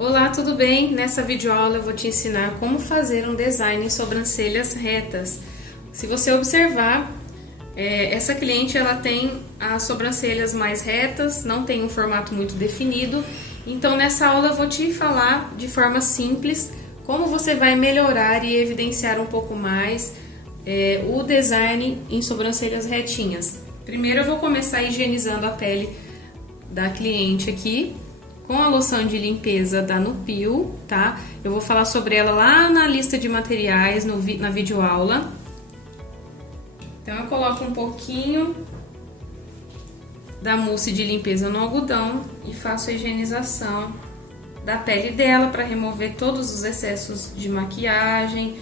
Olá, tudo bem? Nessa videoaula eu vou te ensinar como fazer um design em sobrancelhas retas. Se você observar, essa cliente ela tem as sobrancelhas mais retas, não tem um formato muito definido. Então nessa aula eu vou te falar de forma simples como você vai melhorar e evidenciar um pouco mais o design em sobrancelhas retinhas. Primeiro eu vou começar higienizando a pele da cliente aqui com a loção de limpeza da Nupil, tá? Eu vou falar sobre ela lá na lista de materiais, na videoaula. Então eu coloco um pouquinho da mousse de limpeza no algodão e faço a higienização da pele dela para remover todos os excessos de maquiagem,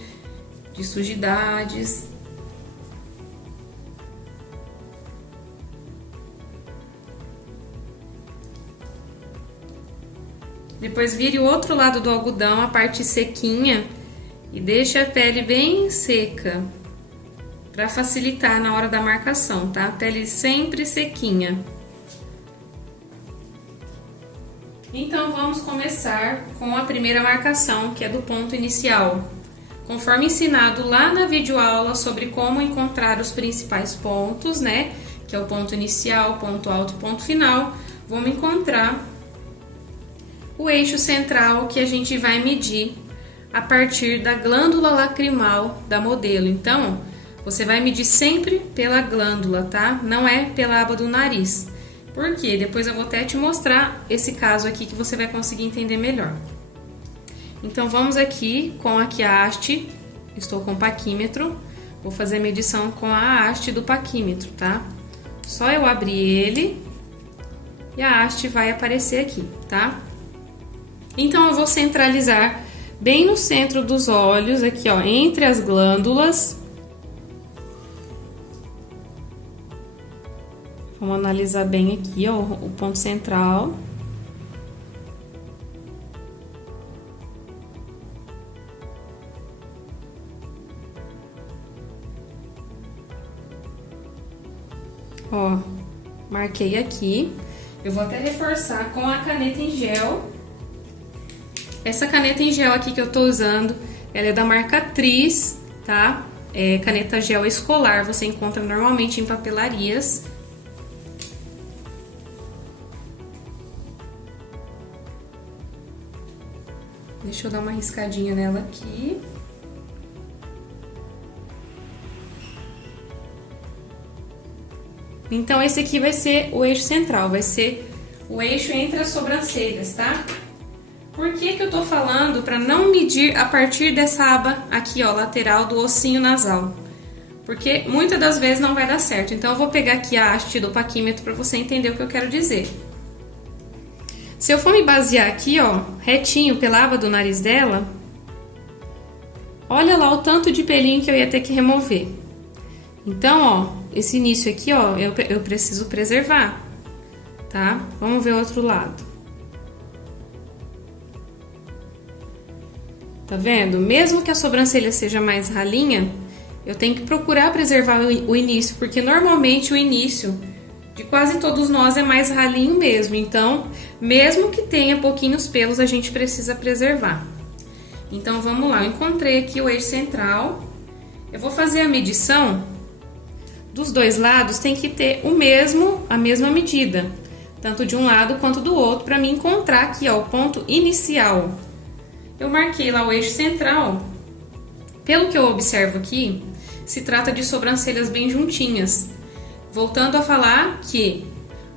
de sujidades. Depois vire o outro lado do algodão, a parte sequinha, e deixe a pele bem seca, para facilitar na hora da marcação, tá? A pele sempre sequinha. Então vamos começar com a primeira marcação, que é do ponto inicial. Conforme ensinado lá na videoaula sobre como encontrar os principais pontos, né? Que é o ponto inicial, ponto alto e ponto final, vamos encontrar o eixo central que a gente vai medir a partir da glândula lacrimal da modelo. Então, você vai medir sempre pela glândula, tá? Não é pela aba do nariz. Por quê? Depois eu vou até te mostrar esse caso aqui que você vai conseguir entender melhor. Então, vamos aqui com aqui a haste, estou com o paquímetro, vou fazer a medição com a haste do paquímetro, tá? Só eu abrir ele e a haste vai aparecer aqui, tá? Então, eu vou centralizar bem no centro dos olhos, aqui ó, entre as glândulas. Vamos analisar bem aqui, ó, o ponto central. Ó, marquei aqui. Eu vou até reforçar com a caneta em gel. Essa caneta em gel aqui que eu tô usando, ela é da marca Tris, tá? É caneta gel escolar, você encontra normalmente em papelarias. Deixa eu dar uma riscadinha nela aqui. Então, esse aqui vai ser o eixo central, vai ser o eixo entre as sobrancelhas, tá? Por que que eu tô falando para não medir a partir dessa aba aqui, ó, lateral do ossinho nasal? Porque muitas das vezes não vai dar certo. Então, eu vou pegar aqui a haste do paquímetro para você entender o que eu quero dizer. Se eu for me basear aqui, ó, retinho pela aba do nariz dela, olha lá o tanto de pelinho que eu ia ter que remover. Então, ó, esse início aqui, ó, eu preciso preservar, tá? Vamos ver o outro lado. Tá vendo? Mesmo que a sobrancelha seja mais ralinha, eu tenho que procurar preservar o início, porque normalmente o início de quase todos nós é mais ralinho mesmo. Então, mesmo que tenha pouquinhos pelos, a gente precisa preservar. Então, vamos lá. Eu encontrei aqui o eixo central. Eu vou fazer a medição dos dois lados, tem que ter a mesma medida, tanto de um lado quanto do outro, para mim encontrar aqui, ó, o ponto inicial. Eu marquei lá o eixo central. Pelo que eu observo aqui, se trata de sobrancelhas bem juntinhas. Voltando a falar que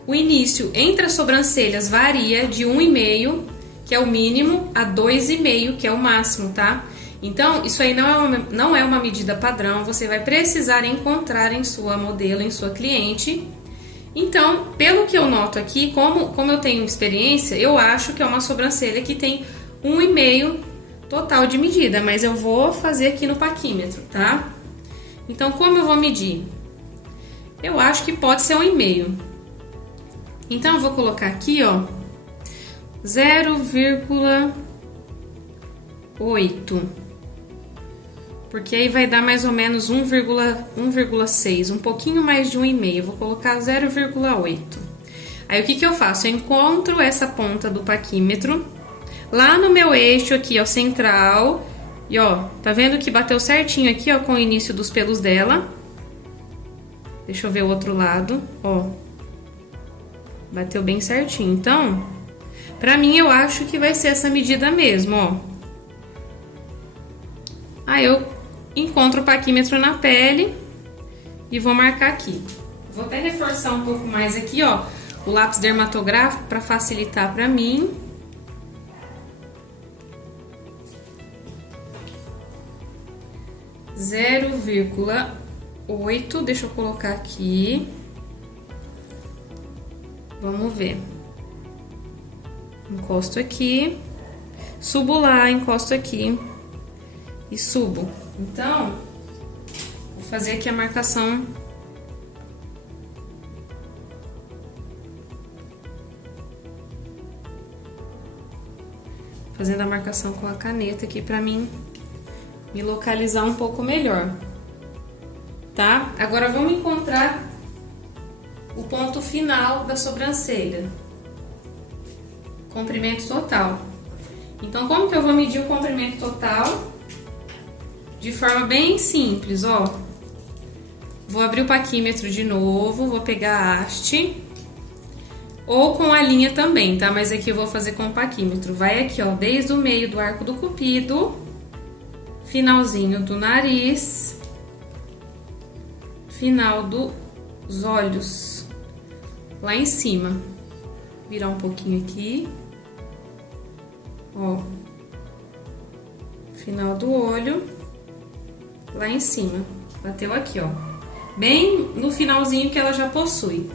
o início entre as sobrancelhas varia de 1,5, que é o mínimo, a 2,5, que é o máximo, tá? Então, isso aí não é uma medida padrão, você vai precisar encontrar em sua modelo, em sua cliente. Então, pelo que eu noto aqui, como eu tenho experiência, eu acho que é uma sobrancelha que tem 1,5 total de medida, mas eu vou fazer aqui no paquímetro, tá? Então, como eu vou medir? Eu acho que pode ser 1,5. Então, eu vou colocar aqui, ó, 0,8. Porque aí vai dar mais ou menos 1,6, um pouquinho mais de 1,5. Eu vou colocar 0,8. Aí, o que que eu faço? Eu encontro essa ponta do paquímetro lá no meu eixo aqui, ó, central. E ó, tá vendo que bateu certinho aqui, ó, com o início dos pelos dela. Deixa eu ver o outro lado, ó. Bateu bem certinho. Então, pra mim, eu acho que vai ser essa medida mesmo, ó. Aí eu encontro o paquímetro na pele e vou marcar aqui. Vou até reforçar um pouco mais aqui, ó, o lápis dermatográfico para facilitar para mim. Zero vírgula 8, deixa eu colocar aqui. Vamos ver. Encosto aqui, subo lá, encosto aqui e subo. Então, vou fazer aqui a marcação. Fazendo a marcação com a caneta aqui pra mim me localizar um pouco melhor, tá? Agora vamos encontrar o ponto final da sobrancelha. Comprimento total. Então, como que eu vou medir o comprimento total? De forma bem simples, ó. Vou abrir o paquímetro de novo, vou pegar a haste. Ou com a linha também, tá? Mas aqui eu vou fazer com o paquímetro. Vai aqui, ó, desde o meio do arco do cupido, finalzinho do nariz, final dos olhos, lá em cima. Virar um pouquinho aqui, ó, final do olho, lá em cima. Bateu aqui, ó, bem no finalzinho que ela já possui.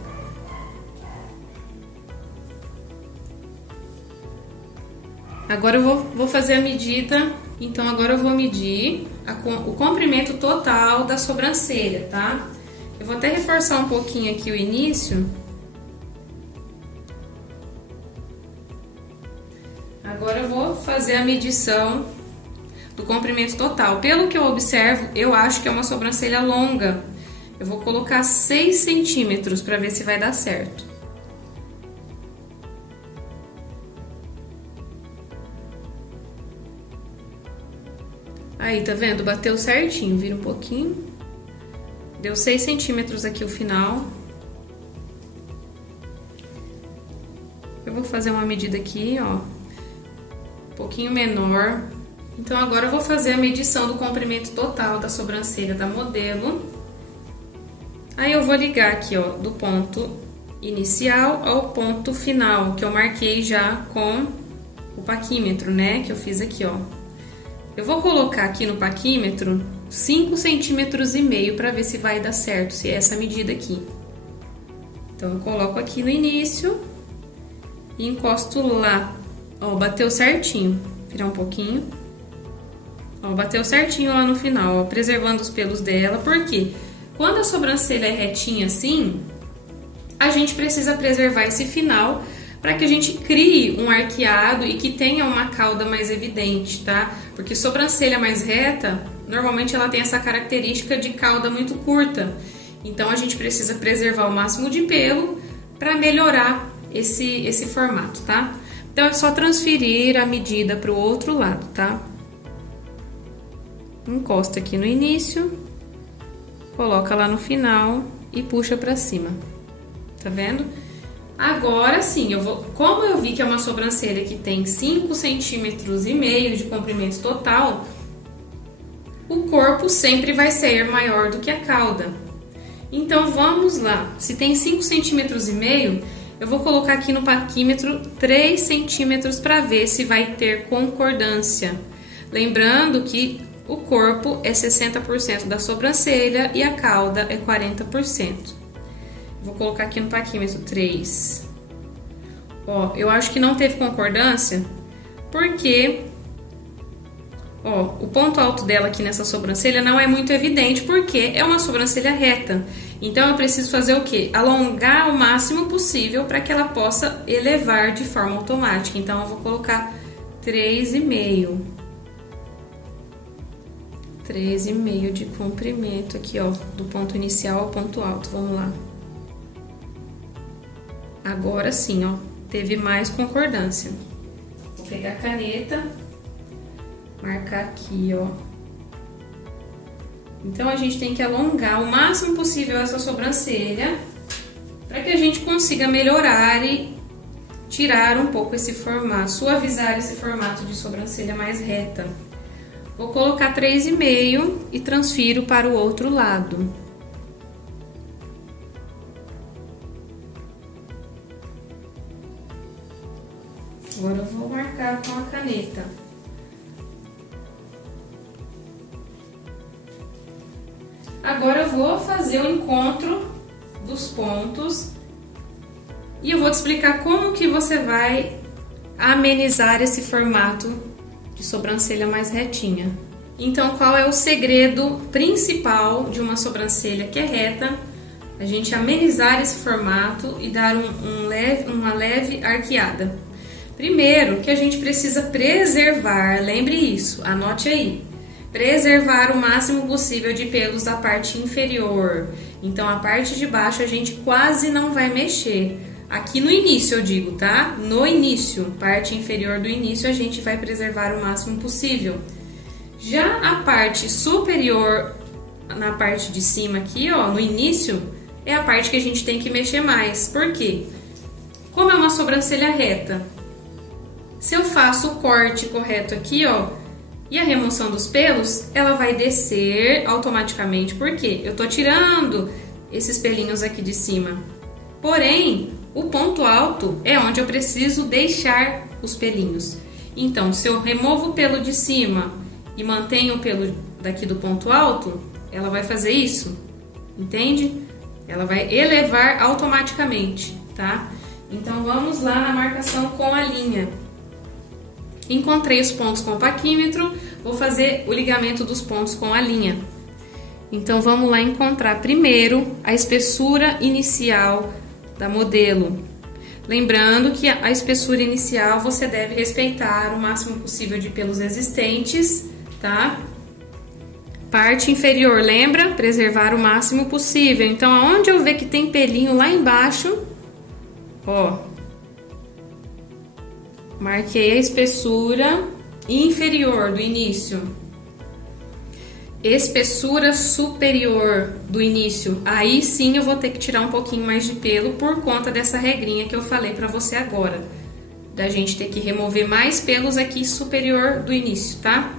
Agora eu vou fazer a medida, então agora eu vou medir o comprimento total da sobrancelha, tá? Eu vou até reforçar um pouquinho aqui o início. Agora eu vou fazer a medição do comprimento total. Pelo que eu observo, eu acho que é uma sobrancelha longa. Eu vou colocar 6 centímetros para ver se vai dar certo. Aí, tá vendo? Bateu certinho, vira um pouquinho. Deu 6 centímetros aqui o final. Eu vou fazer uma medida aqui, ó, um pouquinho menor. Então, agora eu vou fazer a medição do comprimento total da sobrancelha da modelo. Aí, eu vou ligar aqui, ó, do ponto inicial ao ponto final, que eu marquei já com o paquímetro, né? Que eu fiz aqui, ó. Eu vou colocar aqui no paquímetro 5,5 centímetros para ver se vai dar certo, se é essa medida aqui. Então, eu coloco aqui no início e encosto lá. Ó, bateu certinho. Virar um pouquinho. Ó, bateu certinho lá no final, ó, preservando os pelos dela. Por quê? Quando a sobrancelha é retinha assim, a gente precisa preservar esse final para que a gente crie um arqueado e que tenha uma cauda mais evidente, tá? Porque sobrancelha mais reta, normalmente ela tem essa característica de cauda muito curta. Então, a gente precisa preservar o máximo de pelo para melhorar esse formato, tá? Então, é só transferir a medida para o outro lado, tá? Encosta aqui no início, coloca lá no final e puxa para cima. Tá vendo? Agora sim, como eu vi que é uma sobrancelha que tem 5,5 centímetros de comprimento total, o corpo sempre vai ser maior do que a cauda. Então, vamos lá. Se tem 5,5 centímetros, eu vou colocar aqui no paquímetro 3 centímetros para ver se vai ter concordância. Lembrando que o corpo é 60% da sobrancelha e a cauda é 40%. Vou colocar aqui no paquímetro 3. Ó, eu acho que não teve concordância, porque, ó, o ponto alto dela aqui nessa sobrancelha não é muito evidente, porque é uma sobrancelha reta. Então, eu preciso fazer o quê? Alongar o máximo possível para que ela possa elevar de forma automática. Então, eu vou colocar 3,5. 3,5 de comprimento aqui, ó, do ponto inicial ao ponto alto. Vamos lá. Agora sim, ó, teve mais concordância. Vou pegar a caneta, marcar aqui, ó. Então, a gente tem que alongar o máximo possível essa sobrancelha, para que a gente consiga melhorar e tirar um pouco esse formato, suavizar esse formato de sobrancelha mais reta. Vou colocar 3,5 e transfiro para o outro lado. Agora eu vou marcar com a caneta. Agora eu vou fazer o encontro dos pontos e eu vou te explicar como que você vai amenizar esse formato de sobrancelha mais retinha. Então, qual é o segredo principal de uma sobrancelha que é reta? A gente amenizar esse formato e dar uma leve arqueada. Primeiro, que a gente precisa preservar, lembre isso, anote aí. Preservar o máximo possível de pelos da parte inferior. Então, a parte de baixo a gente quase não vai mexer. Aqui no início eu digo, tá? No início, parte inferior do início, a gente vai preservar o máximo possível. Já a parte superior, na parte de cima aqui, ó, no início, é a parte que a gente tem que mexer mais. Por quê? Como é uma sobrancelha reta, se eu faço o corte correto aqui, ó, e a remoção dos pelos, ela vai descer automaticamente. Por quê? Eu tô tirando esses pelinhos aqui de cima. Porém, o ponto alto é onde eu preciso deixar os pelinhos. Então, se eu removo o pelo de cima e mantenho o pelo daqui do ponto alto, ela vai fazer isso, entende? Ela vai elevar automaticamente, tá? Então, vamos lá na marcação com a linha. Encontrei os pontos com o paquímetro, vou fazer o ligamento dos pontos com a linha. Então, vamos lá encontrar primeiro a espessura inicial da modelo. Lembrando que a espessura inicial você deve respeitar o máximo possível de pelos existentes, tá? Parte inferior, lembra? Preservar o máximo possível. Então, aonde eu ver que tem pelinho lá embaixo, ó, marquei a espessura inferior do início. Espessura superior do início. Aí sim eu vou ter que tirar um pouquinho mais de pelo por conta dessa regrinha que eu falei pra você agora. Da gente ter que remover mais pelos aqui superior do início, tá?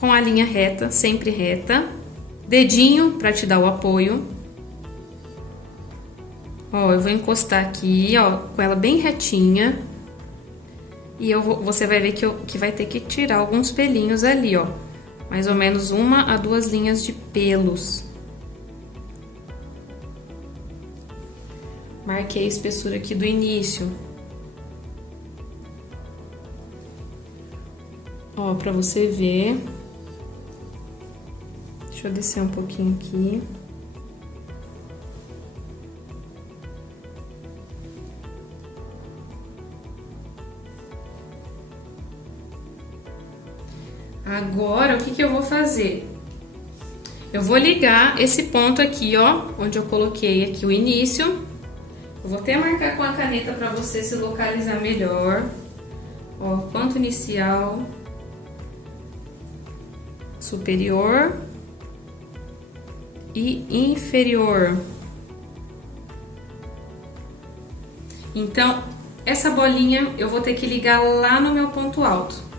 Com a linha reta, sempre reta. Dedinho pra te dar o apoio. Ó, eu vou encostar aqui, ó, com ela bem retinha. E você vai ver que vai ter que tirar alguns pelinhos ali, ó. Mais ou menos 1 a 2 linhas de pelos. Marquei a espessura aqui do início. Ó, pra você ver. Deixa eu descer um pouquinho aqui. Agora, o que eu vou fazer? Eu vou ligar esse ponto aqui, ó, onde eu coloquei aqui o início. Eu vou até marcar com a caneta para você se localizar melhor. Ó, ponto inicial, superior e inferior. Então, essa bolinha eu vou ter que ligar lá no meu ponto alto.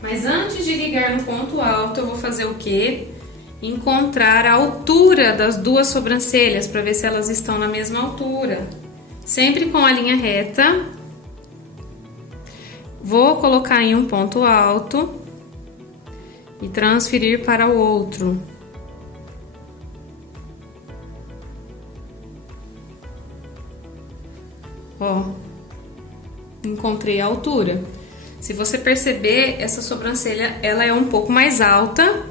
Mas antes de ligar no ponto alto, eu vou fazer o quê? Encontrar a altura das duas sobrancelhas, para ver se elas estão na mesma altura. Sempre com a linha reta. Vou colocar em um ponto alto e transferir para o outro. Ó, encontrei a altura. Se você perceber, essa sobrancelha, ela é um pouco mais alta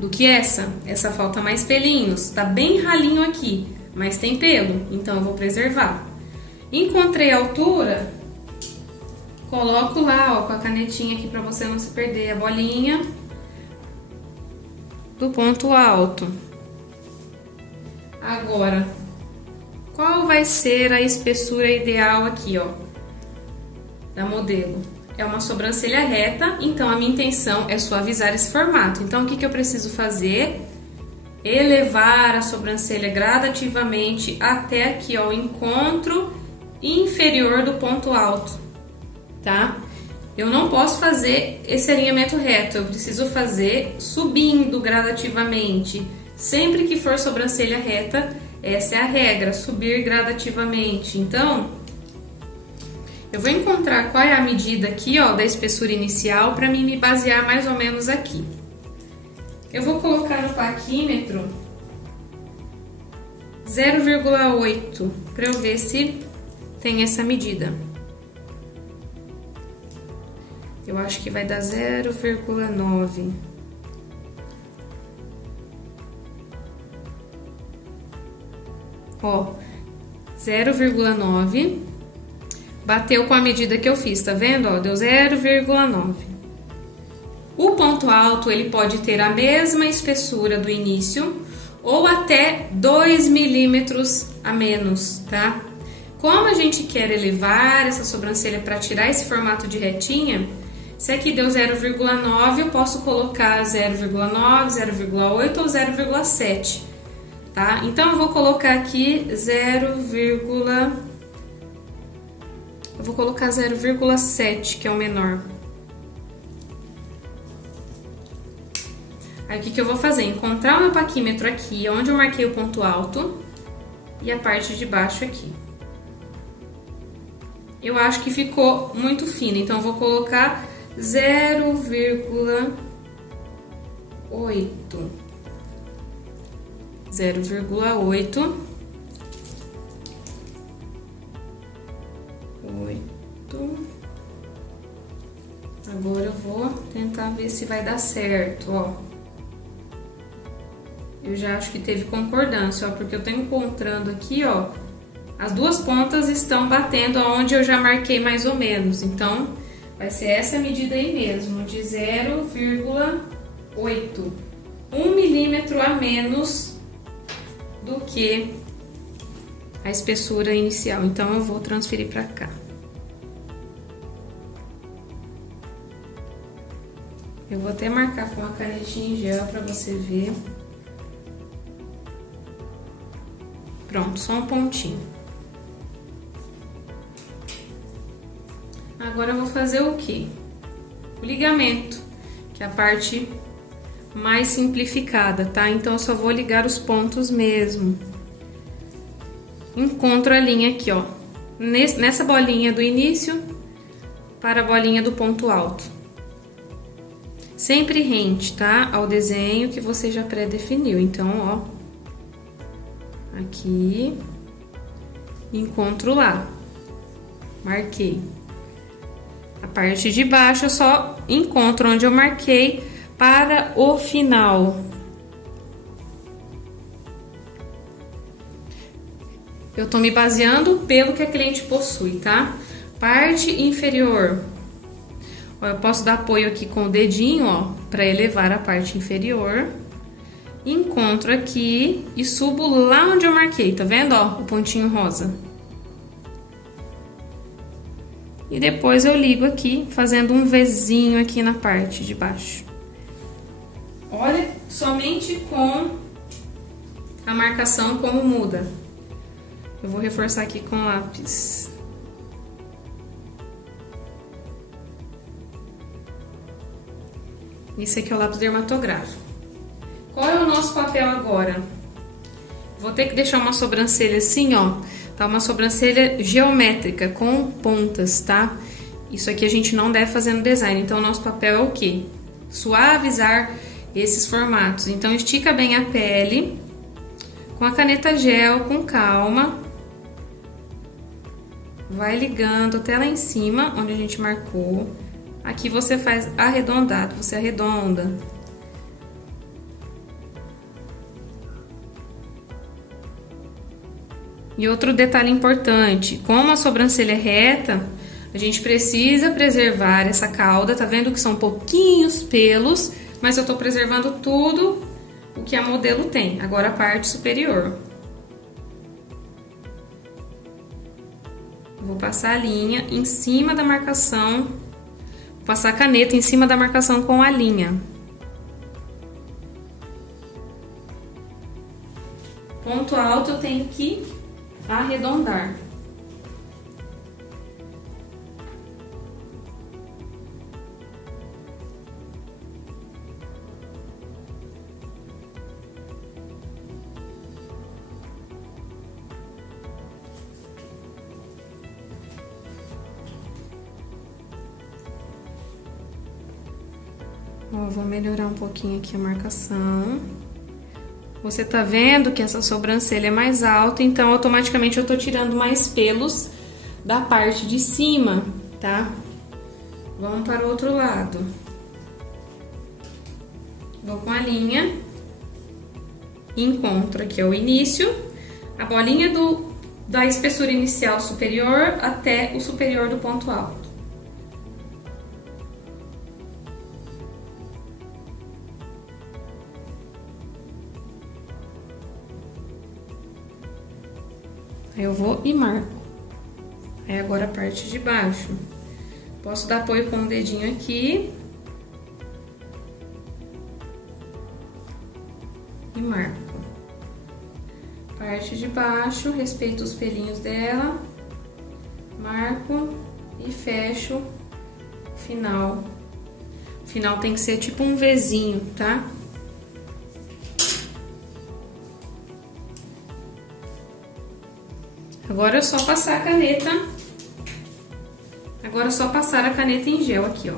do que essa. Essa falta mais pelinhos, tá bem ralinho aqui, mas tem pelo, então eu vou preservar. Encontrei a altura, coloco lá, ó, com a canetinha aqui pra você não se perder, a bolinha do ponto alto. Agora, qual vai ser a espessura ideal aqui, ó? da modelo é uma sobrancelha reta, então a minha intenção é suavizar esse formato. Então, o que eu preciso fazer? Elevar a sobrancelha gradativamente até aqui, ó, o encontro inferior do ponto alto, tá? Eu não posso fazer esse alinhamento reto, eu preciso fazer subindo gradativamente. Sempre que for sobrancelha reta, essa é a regra, subir gradativamente. Então, eu vou encontrar qual é a medida aqui, ó, da espessura inicial para mim me basear mais ou menos aqui. Eu vou colocar no paquímetro 0,8 para eu ver se tem essa medida. Eu acho que vai dar 0,9. Ó, 0,9. Bateu com a medida que eu fiz, tá vendo? Ó, deu 0,9. O ponto alto, ele pode ter a mesma espessura do início ou até 2 milímetros a menos, tá? Como a gente quer elevar essa sobrancelha para tirar esse formato de retinha, se aqui deu 0,9, eu posso colocar 0,9, 0,8 ou 0,7, tá? Então, eu vou colocar aqui 0,7, que é o menor. Aí, o que eu vou fazer? Encontrar o meu paquímetro aqui, onde eu marquei o ponto alto, e a parte de baixo aqui. Eu acho que ficou muito fino, então eu vou colocar 0,8. 0,8. 8. Agora eu vou tentar ver se vai dar certo, ó. Eu já acho que teve concordância, ó, porque eu tô encontrando aqui, ó, as duas pontas estão batendo aonde eu já marquei mais ou menos. Então, vai ser essa medida aí mesmo, de 0,8. 1 milímetro a menos do que a espessura inicial. Então, eu vou transferir para cá. Eu vou até marcar com a canetinha em gel para você ver. Pronto, só um pontinho. Agora eu vou fazer o quê? O ligamento, que é a parte mais simplificada, tá? Então, eu só vou ligar os pontos mesmo. Encontro a linha aqui, ó. Nessa bolinha do início para a bolinha do ponto alto. Sempre rente, tá? Ao desenho que você já pré-definiu. Então, ó. Aqui. Encontro lá. Marquei. A parte de baixo eu só encontro onde eu marquei para o final. Eu tô me baseando pelo que a cliente possui, tá? Parte inferior. Ó, eu posso dar apoio aqui com o dedinho, ó, para elevar a parte inferior. Encontro aqui e subo lá onde eu marquei, tá vendo, ó, o pontinho rosa. E depois eu ligo aqui, fazendo um Vzinho aqui na parte de baixo. Olha somente com a marcação como muda. Eu vou reforçar aqui com lápis. Esse aqui é o lápis dermatográfico. Qual é o nosso papel agora? Vou ter que deixar uma sobrancelha assim, ó. Tá, uma sobrancelha geométrica, com pontas, tá? Isso aqui a gente não deve fazer no design. Então, o nosso papel é o quê? Suavizar esses formatos. Então, estica bem a pele. Com a caneta gel, com calma. Vai ligando até lá em cima, onde a gente marcou. Aqui você faz arredondado, você arredonda. E outro detalhe importante, como a sobrancelha é reta, a gente precisa preservar essa cauda, tá vendo que são pouquinhos pelos, mas eu tô preservando tudo o que a modelo tem, agora a parte superior. Vou passar a linha em cima da marcação, vou passar a caneta em cima da marcação com a linha. Ponto alto eu tenho que arredondar. Ó, vou melhorar um pouquinho aqui a marcação. Você tá vendo que essa sobrancelha é mais alta, então automaticamente eu tô tirando mais pelos da parte de cima, tá? Vamos para o outro lado. Vou com a linha, encontro aqui o início, a bolinha da espessura inicial superior até o superior do ponto alto. Aí eu vou e marco. Aí agora a parte de baixo. Posso dar apoio com o dedinho aqui. E marco. Parte de baixo, respeito os pelinhos dela. Marco e fecho o final. O final tem que ser tipo um Vzinho, tá? Agora é só passar a caneta. Agora é só passar a caneta em gel aqui, ó.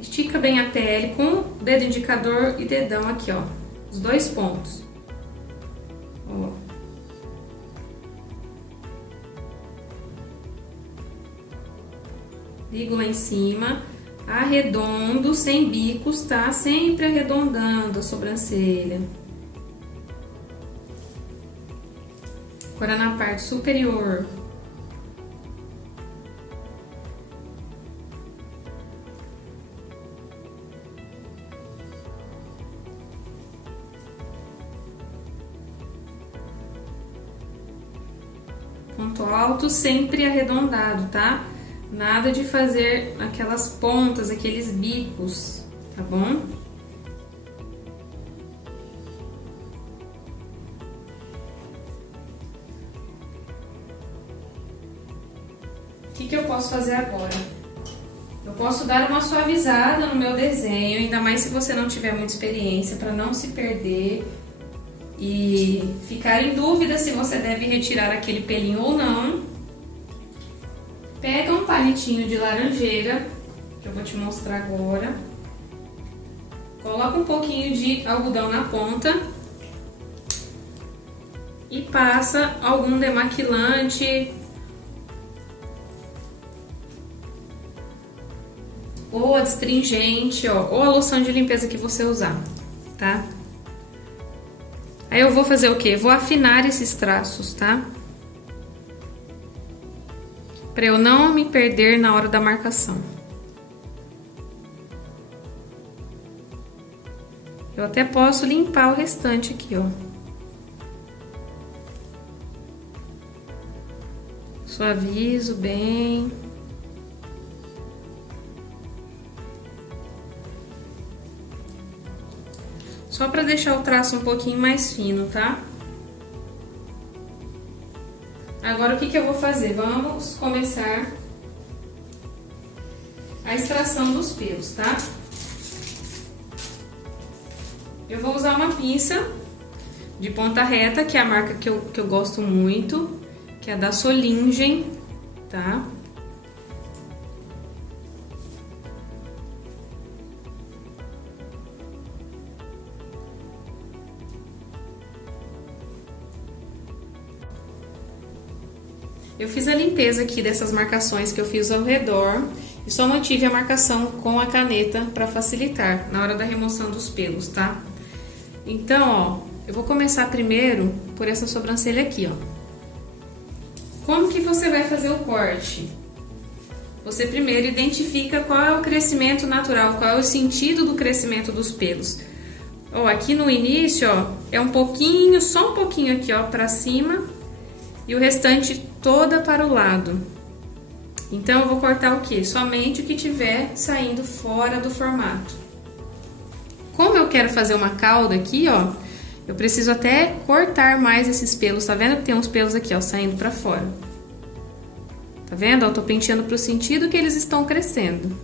Estica bem a pele com o dedo indicador e dedão aqui, ó. Os dois pontos. Ó. Ligo lá em cima. Arredondo, sem bicos, tá? Sempre arredondando a sobrancelha. Agora na parte superior. Ponto alto, sempre arredondado, tá? Nada de fazer aquelas pontas, aqueles bicos, tá bom? O que eu posso fazer agora? Eu posso dar uma suavizada no meu desenho, ainda mais se você não tiver muita experiência, para não se perder e ficar em dúvida se você deve retirar aquele pelinho ou não. Pega um palitinho de laranjeira, que eu vou te mostrar agora. Coloca um pouquinho de algodão na ponta e passa algum demaquilante ou adstringente, ó, ou a loção de limpeza que você usar, tá? Aí eu vou fazer o quê? Vou afinar esses traços, tá? Pra eu não me perder na hora da marcação. Eu até posso limpar o restante aqui, ó. Suavizo bem. Só pra deixar o traço um pouquinho mais fino, tá? Agora, o que eu vou fazer? Vamos começar a extração dos pelos, tá? Eu vou usar uma pinça de ponta reta, que é a marca que eu gosto muito, que é a da Solingen, tá? Eu fiz a limpeza aqui dessas marcações que eu fiz ao redor e só mantive a marcação com a caneta para facilitar na hora da remoção dos pelos, tá? Então, ó, eu vou começar primeiro por essa sobrancelha aqui, ó. Como que você vai fazer o corte? Você primeiro identifica qual é o crescimento natural, qual é o sentido do crescimento dos pelos. Ó, aqui no início, ó, é um pouquinho, só um pouquinho aqui, ó, pra cima e o restante toda para o lado. Então, eu vou cortar o quê? Somente o que tiver saindo fora do formato. Como eu quero fazer uma cauda aqui, ó, eu preciso até cortar mais esses pelos. Tá vendo que tem uns pelos aqui, ó, saindo pra fora? Tá vendo? Eu tô penteando pro sentido que eles estão crescendo.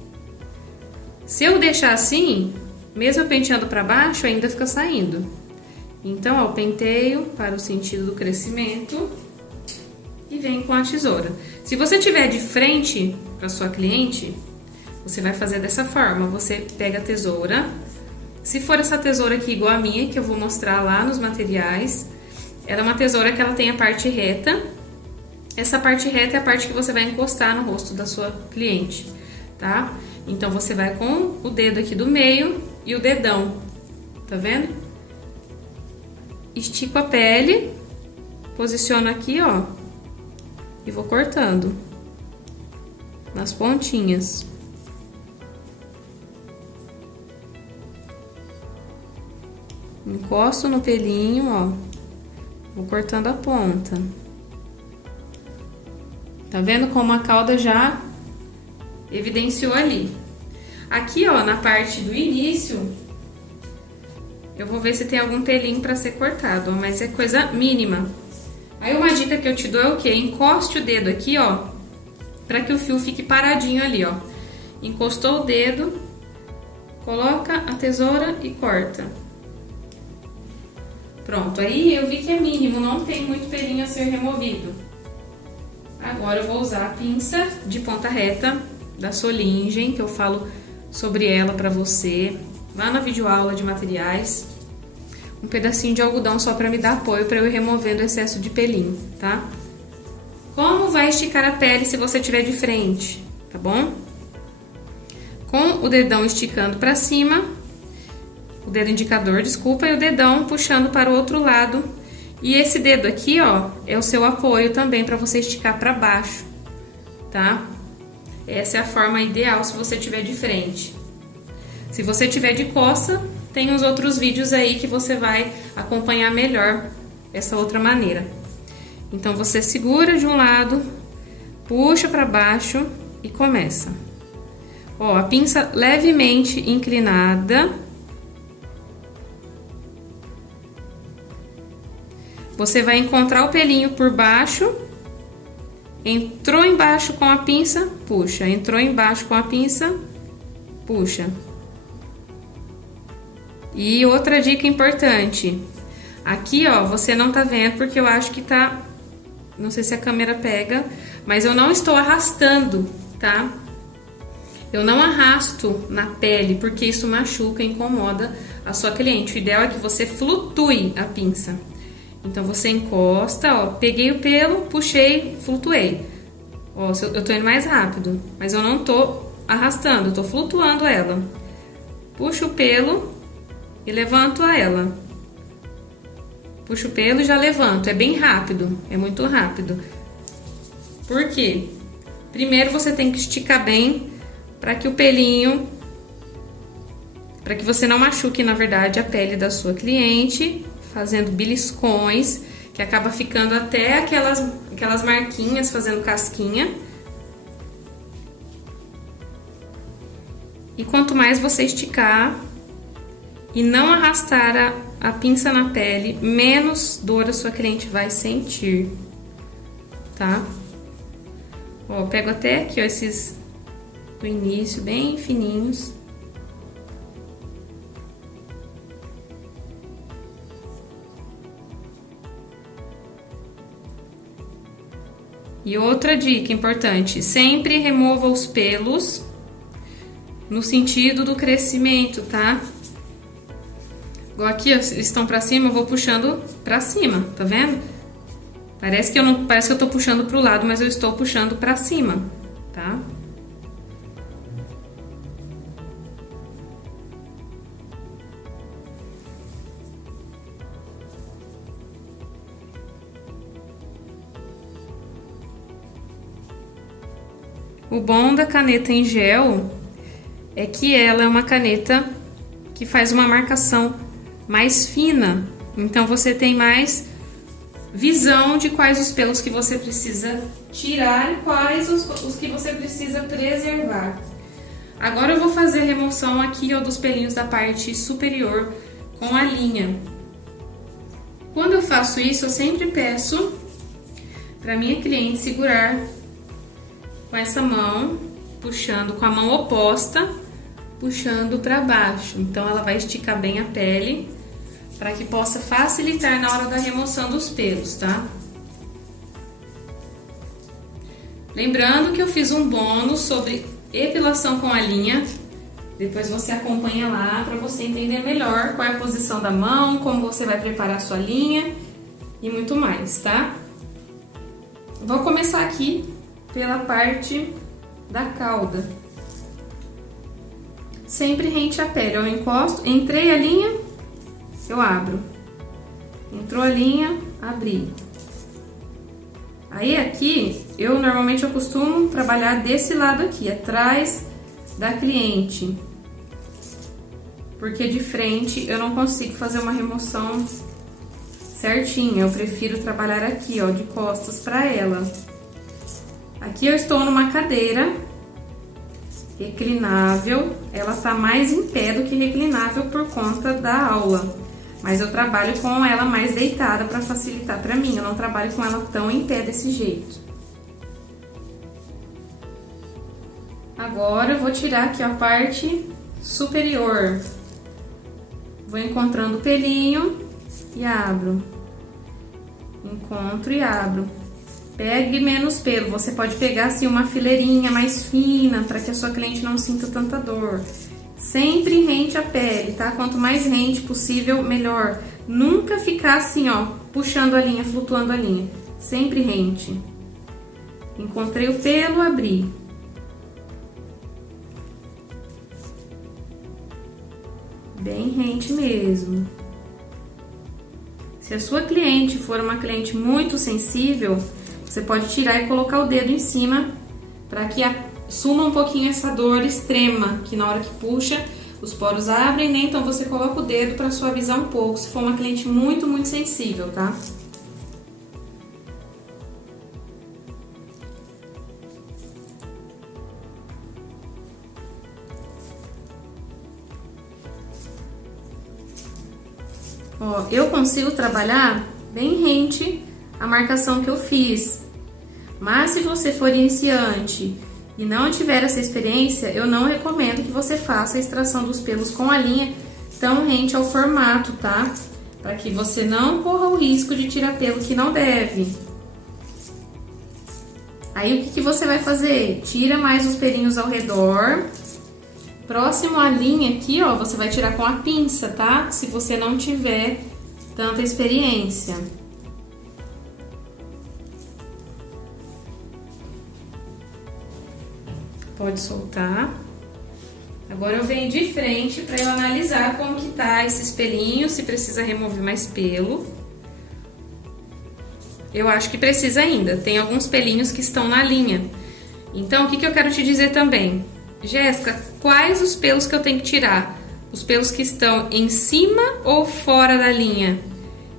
Se eu deixar assim, mesmo eu penteando pra baixo, ainda fica saindo. Então, ó, eu penteio para o sentido do crescimento e venho com a tesoura. Se você tiver de frente para sua cliente, você vai fazer dessa forma. Você pega a tesoura. Se for essa tesoura aqui igual a minha, que eu vou mostrar lá nos materiais, ela é uma tesoura que ela tem a parte reta. Essa parte reta é a parte que você vai encostar no rosto da sua cliente, tá? Então, você vai com o dedo aqui do meio e o dedão, tá vendo? Estico a pele, posiciono aqui, ó, e vou cortando nas pontinhas. Encosto no pelinho, ó, vou cortando a ponta. Tá vendo como a cauda já evidenciou ali? Aqui, ó, na parte do início, eu vou ver se tem algum pelinho pra ser cortado, ó, mas é coisa mínima. Aí uma dica que eu te dou é o quê? Encoste o dedo aqui, ó, pra que o fio fique paradinho ali, ó. Encostou o dedo, coloca a tesoura e corta. Pronto, aí eu vi que é mínimo, não tem muito pelinho a ser removido. Agora eu vou usar a pinça de ponta reta da Solingen, que eu falo sobre ela pra você lá na videoaula de materiais. Um pedacinho de algodão só pra me dar apoio pra eu ir removendo o excesso de pelinho, tá? Como vai esticar a pele se você tiver de frente, tá bom? Com o dedão esticando pra cima, o dedo indicador, desculpa, e o dedão puxando para o outro lado. E esse dedo aqui, ó, é o seu apoio também pra você esticar pra baixo, tá? Essa é a forma ideal se você tiver de frente. Se você tiver de costa, tem uns outros vídeos aí que você vai acompanhar melhor essa outra maneira. Então, você segura de um lado, puxa pra baixo e começa. Ó, a pinça levemente inclinada. Você vai encontrar o pelinho por baixo. Entrou embaixo com a pinça, puxa. Entrou embaixo com a pinça, puxa. E outra dica importante. Aqui, ó, você não tá vendo porque eu acho que tá... Não sei se a câmera pega, mas eu não estou arrastando, tá? Eu não arrasto na pele porque isso machuca, incomoda a sua cliente. O ideal é que você flutue a pinça. Então, você encosta, ó, peguei o pelo, puxei, flutuei. Ó, eu tô indo mais rápido, mas eu não tô arrastando, eu tô flutuando ela. Puxo o pelo e levanto ela. Puxo o pelo e já levanto, é bem rápido, é muito rápido. Por quê? Primeiro, você tem que esticar bem para que o pelinho... para que você não machuque, na verdade, a pele da sua cliente... fazendo beliscões, que acaba ficando até aquelas marquinhas, fazendo casquinha. E quanto mais você esticar e não arrastar a pinça na pele, menos dor a sua cliente vai sentir, tá? Ó, eu pego até aqui, ó, esses do início, bem fininhos. E outra dica importante, sempre remova os pelos no sentido do crescimento, tá? Igual aqui, ó, eles estão pra cima, eu vou puxando pra cima, tá vendo? Parece que eu tô puxando pro lado, mas eu estou puxando pra cima, tá? O bom da caneta em gel é que ela é uma caneta que faz uma marcação mais fina. Então, você tem mais visão de quais os pelos que você precisa tirar e quais os que você precisa preservar. Agora eu vou fazer a remoção aqui, ó, dos pelinhos da parte superior com a linha. Quando eu faço isso, eu sempre peço para minha cliente segurar com essa mão, puxando com a mão oposta, puxando para baixo. Então ela vai esticar bem a pele para que possa facilitar na hora da remoção dos pelos, tá? Lembrando que eu fiz um bônus sobre epilação com a linha. Depois você acompanha lá para você entender melhor qual é a posição da mão, como você vai preparar a sua linha e muito mais, tá? Vou começar aqui pela parte da cauda. Sempre rente à pele. Eu encosto, entrei a linha, eu abro. Entrou a linha, abri. Aí aqui, normalmente eu costumo trabalhar desse lado aqui, atrás da cliente. Porque de frente eu não consigo fazer uma remoção certinha. Eu prefiro trabalhar aqui, ó, de costas para ela. Aqui eu estou numa cadeira reclinável. Ela tá mais em pé do que reclinável por conta da aula. Mas eu trabalho com ela mais deitada para facilitar para mim. Eu não trabalho com ela tão em pé desse jeito. Agora eu vou tirar aqui a parte superior. Vou encontrando o pelinho e abro. Encontro e abro. Pegue menos pelo. Você pode pegar assim uma fileirinha mais fina para que a sua cliente não sinta tanta dor. Sempre rente a pele, tá? Quanto mais rente possível, melhor. Nunca ficar assim, ó, puxando a linha, flutuando a linha. Sempre rente. Encontrei o pelo, abri. Bem rente mesmo. Se a sua cliente for uma cliente muito sensível, você pode tirar e colocar o dedo em cima para que suma um pouquinho essa dor extrema, que na hora que puxa, os poros abrem, né? Então você coloca o dedo para suavizar um pouco, se for uma cliente muito, muito sensível, tá? Ó, eu consigo trabalhar bem rente a marcação que eu fiz. Mas se você for iniciante e não tiver essa experiência, eu não recomendo que você faça a extração dos pelos com a linha tão rente ao formato, tá? Para que você não corra o risco de tirar pelo que não deve. Aí o que você vai fazer? Tira mais os pelinhos ao redor. Próximo à linha aqui, ó, você vai tirar com a pinça, tá? Se você não tiver tanta experiência. Pode soltar. Agora eu venho de frente para eu analisar como que tá esses pelinhos, se precisa remover mais pelo. Eu acho que precisa ainda, tem alguns pelinhos que estão na linha. Então, o que eu quero te dizer também? Jéssica, quais os pelos que eu tenho que tirar? Os pelos que estão em cima ou fora da linha?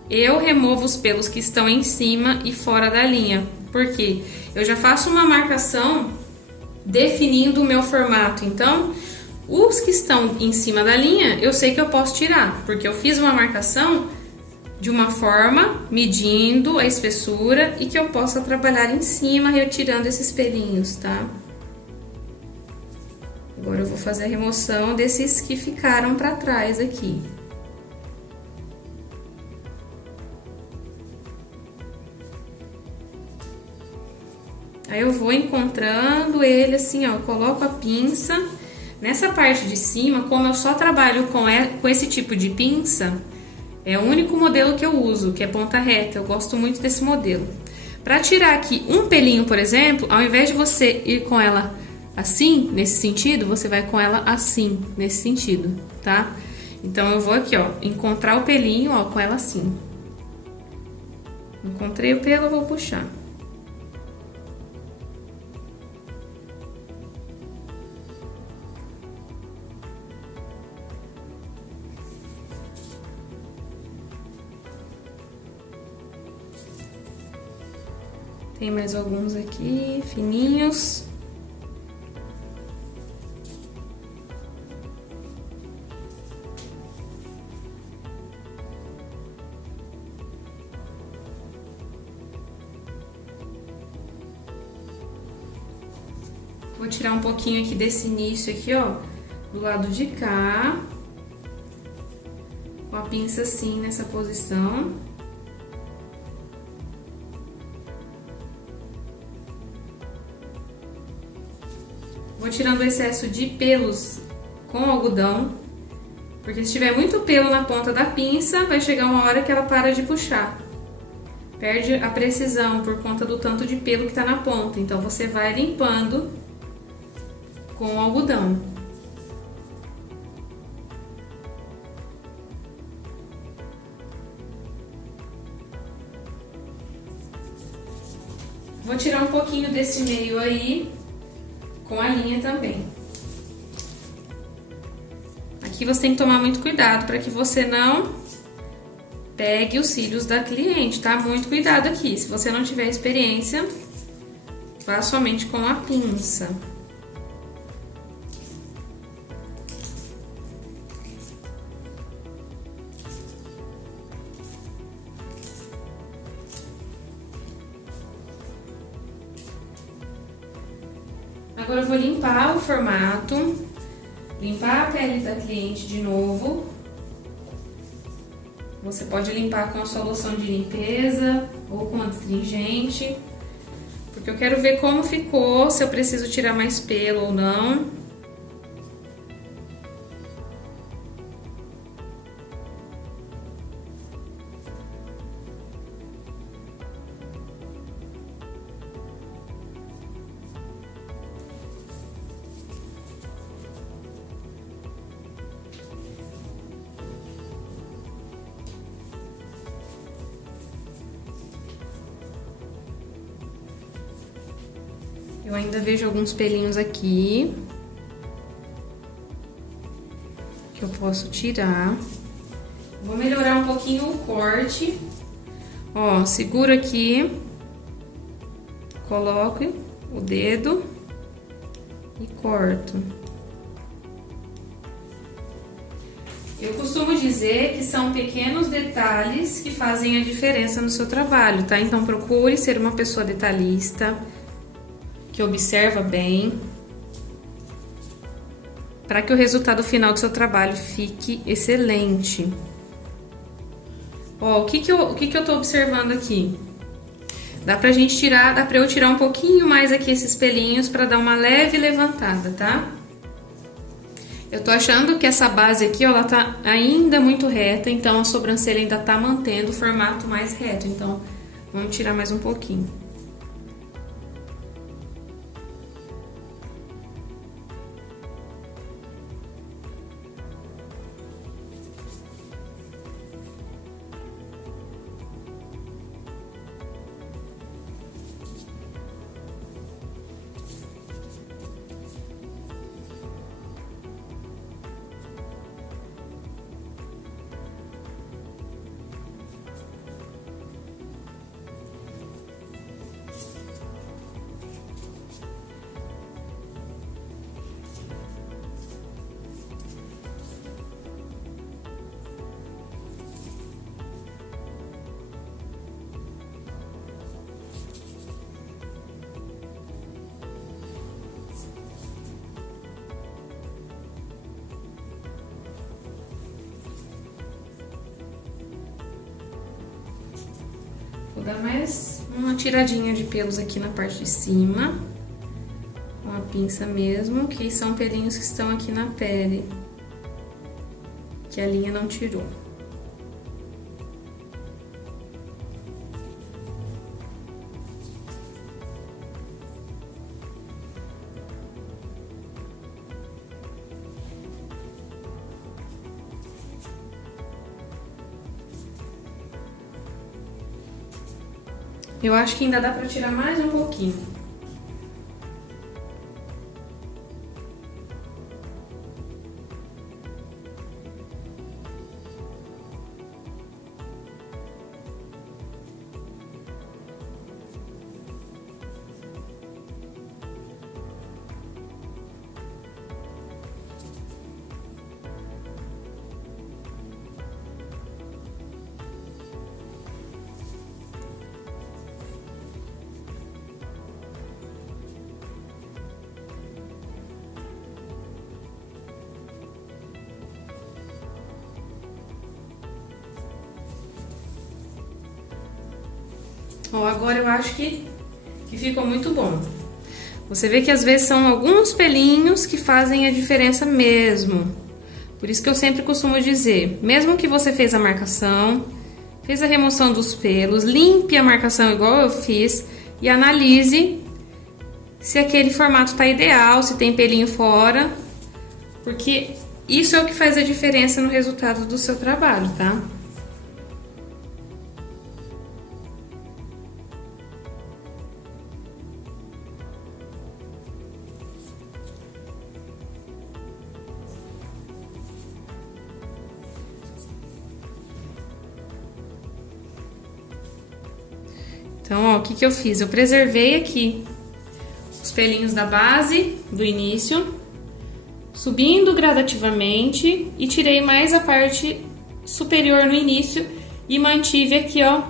Eu removo os pelos que estão em cima e fora da linha. Por quê? Eu já faço uma marcação definindo o meu formato. Então, os que estão em cima da linha, eu sei que eu posso tirar, porque eu fiz uma marcação de uma forma, medindo a espessura e que eu possa trabalhar em cima, retirando esses pelinhos, tá? Agora eu vou fazer a remoção desses que ficaram para trás aqui. Aí eu vou encontrando ele assim, ó, coloco a pinça. Nessa parte de cima, como eu só trabalho com esse tipo de pinça, é o único modelo que eu uso, que é ponta reta. Eu gosto muito desse modelo. Para tirar aqui um pelinho, por exemplo, ao invés de você ir com ela assim, nesse sentido, você vai com ela assim, nesse sentido, tá? Então eu vou aqui, ó, encontrar o pelinho, ó, com ela assim. Encontrei o pelo, eu vou puxar. Tem mais alguns aqui, fininhos. Vou tirar um pouquinho aqui desse início aqui, ó, do lado de cá. Com a pinça assim, nessa posição. Vou tirando o excesso de pelos com o algodão, porque se tiver muito pelo na ponta da pinça, vai chegar uma hora que ela para de puxar. Perde a precisão por conta do tanto de pelo que tá na ponta, então você vai limpando com o algodão. Vou tirar um pouquinho desse meio aí, com a linha também. Aqui você tem que tomar muito cuidado para que você não pegue os cílios da cliente, tá? Muito cuidado aqui. Se você não tiver experiência, vá somente com a pinça. Agora eu vou limpar o formato, limpar a pele da cliente de novo. Você pode limpar com a sua loção de limpeza ou com astringente, porque eu quero ver como ficou, se eu preciso tirar mais pelo ou não. Eu ainda vejo alguns pelinhos aqui que eu posso tirar. Vou melhorar um pouquinho o corte. Ó, seguro aqui, coloco o dedo e corto. Eu costumo dizer que são pequenos detalhes que fazem a diferença no seu trabalho, tá? Então procure ser uma pessoa detalhista, que observa bem, para que o resultado final do seu trabalho fique excelente. Ó, o que que eu tô observando aqui? Dá pra gente tirar, dá pra eu tirar um pouquinho mais aqui esses pelinhos pra dar uma leve levantada, tá? Eu tô achando que essa base aqui, ó, ela tá ainda muito reta, então a sobrancelha ainda tá mantendo o formato mais reto, então vamos tirar mais um pouquinho. Vou dar mais uma tiradinha de pelos aqui na parte de cima, com a pinça mesmo, que são pelinhos que estão aqui na pele, que a linha não tirou. Eu acho que ainda dá pra tirar mais um pouquinho. Ó, agora eu acho que ficou muito bom. Você vê que às vezes são alguns pelinhos que fazem a diferença mesmo. Por isso que eu sempre costumo dizer, mesmo que você fez a marcação, fez a remoção dos pelos, limpe a marcação igual eu fiz e analise se aquele formato tá ideal, se tem pelinho fora, porque isso é o que faz a diferença no resultado do seu trabalho, tá? Então, ó, o que eu fiz? Eu preservei aqui os pelinhos da base, do início, subindo gradativamente e tirei mais a parte superior no início e mantive aqui, ó,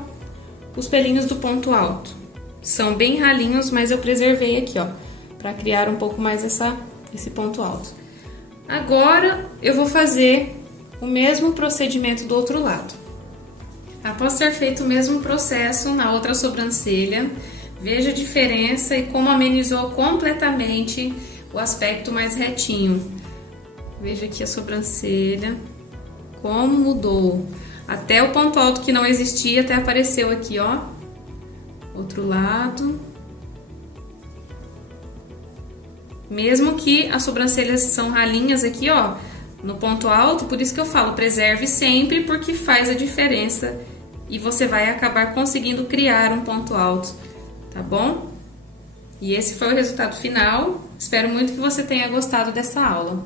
os pelinhos do ponto alto. São bem ralinhos, mas eu preservei aqui, ó, pra criar um pouco mais esse ponto alto. Agora, eu vou fazer o mesmo procedimento do outro lado. Após ter feito o mesmo processo na outra sobrancelha, veja a diferença e como amenizou completamente o aspecto mais retinho. Veja aqui a sobrancelha, como mudou. Até o ponto alto que não existia, até apareceu aqui, ó. Outro lado. Mesmo que as sobrancelhas são ralinhas aqui, ó, no ponto alto, por isso que eu falo, preserve sempre, porque faz a diferença e você vai acabar conseguindo criar um ponto alto, tá bom? E esse foi o resultado final. Espero muito que você tenha gostado dessa aula.